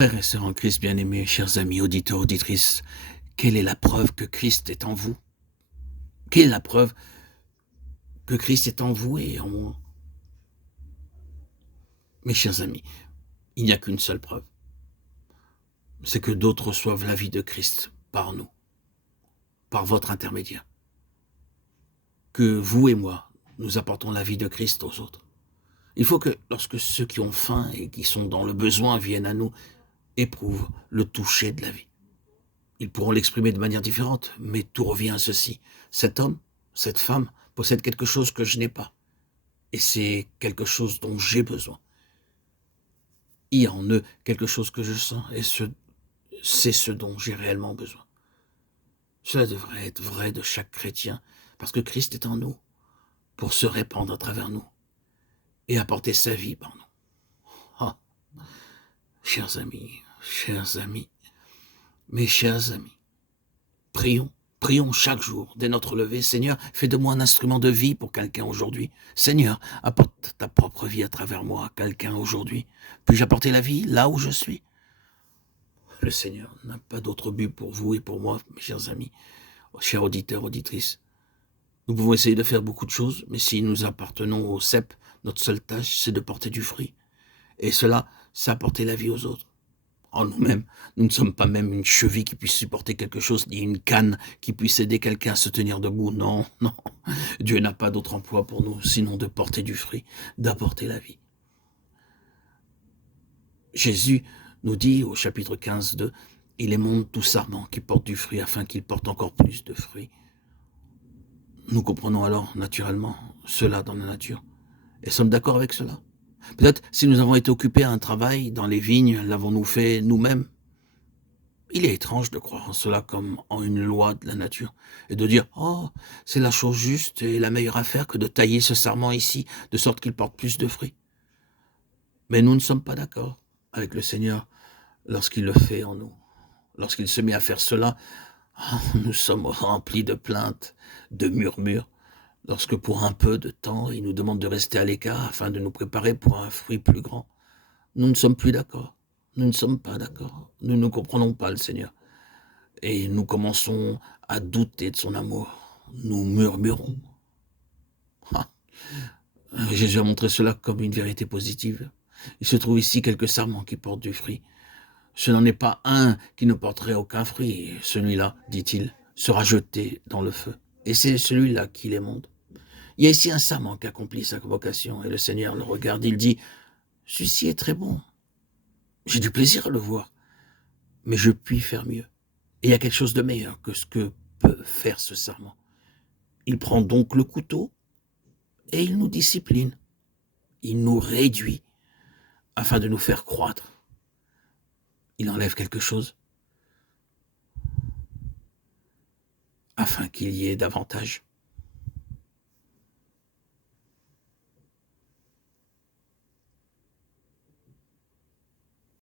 Frères et sœurs en Christ bien-aimés, chers amis, auditeurs, auditrices, quelle est la preuve que Christ est en vous? Quelle est la preuve que Christ est en vous et en moi? Mes chers amis, il n'y a qu'une seule preuve, c'est que d'autres reçoivent la vie de Christ par nous, par votre intermédiaire. Que vous et moi, nous apportons la vie de Christ aux autres. Il faut que lorsque ceux qui ont faim et qui sont dans le besoin viennent à nous, éprouvent le toucher de la vie. Ils pourront l'exprimer de manière différente, mais tout revient à ceci. Cet homme, cette femme possède quelque chose que je n'ai pas. Et c'est quelque chose dont j'ai besoin. Il y a en eux quelque chose que je sens, et c'est ce dont j'ai réellement besoin. Cela devrait être vrai de chaque chrétien, parce que Christ est en nous, pour se répandre à travers nous, et apporter sa vie par nous. Ah, chers amis, mes chers amis, prions. Prions chaque jour, dès notre lever. Seigneur, fais de moi un instrument de vie pour quelqu'un aujourd'hui. Seigneur, apporte ta propre vie à travers moi à quelqu'un aujourd'hui. Puis-je apporter la vie là où je suis? Le Seigneur n'a pas d'autre but pour vous et pour moi, mes chers amis, chers auditeurs, auditrices. Nous pouvons essayer de faire beaucoup de choses, mais si nous appartenons au CEP, notre seule tâche, c'est de porter du fruit. Et cela, c'est apporter la vie aux autres. En nous-mêmes, nous ne sommes pas même une cheville qui puisse supporter quelque chose, ni une canne qui puisse aider quelqu'un à se tenir debout. Non, non. Dieu n'a pas d'autre emploi pour nous, sinon de porter du fruit, d'apporter la vie. Jésus nous dit au chapitre 15, il est monde tout sarment qui porte du fruit afin qu'il porte encore plus de fruits. Nous comprenons alors naturellement cela dans la nature et sommes d'accord avec cela. Peut-être si nous avons été occupés à un travail dans les vignes, l'avons-nous fait nous-mêmes? Il est étrange de croire en cela comme en une loi de la nature et de dire « Oh, c'est la chose juste et la meilleure affaire que de tailler ce sarment ici, de sorte qu'il porte plus de fruits. » Mais nous ne sommes pas d'accord avec le Seigneur lorsqu'il le fait en nous. Lorsqu'il se met à faire cela, nous sommes remplis de plaintes, de murmures. Lorsque pour un peu de temps, il nous demande de rester à l'écart afin de nous préparer pour un fruit plus grand. Nous ne sommes plus d'accord. Nous ne sommes pas d'accord. Nous ne comprenons pas le Seigneur. Et nous commençons à douter de son amour. Nous murmurons. Ah, Jésus a montré cela comme une vérité positive. Il se trouve ici quelques sarments qui portent du fruit. Ce n'en est pas un qui ne porterait aucun fruit. Celui-là, dit-il, sera jeté dans le feu. Et c'est celui-là qui les monte. Il y a ici un sarment qui accomplit sa vocation. Et le Seigneur le regarde, il dit, « Celui-ci est très bon. J'ai du plaisir à le voir. Mais je puis faire mieux. Et il y a quelque chose de meilleur que ce que peut faire ce sarment. Il prend donc le couteau et il nous discipline. Il nous réduit afin de nous faire croître. Il enlève quelque chose afin qu'il y ait davantage.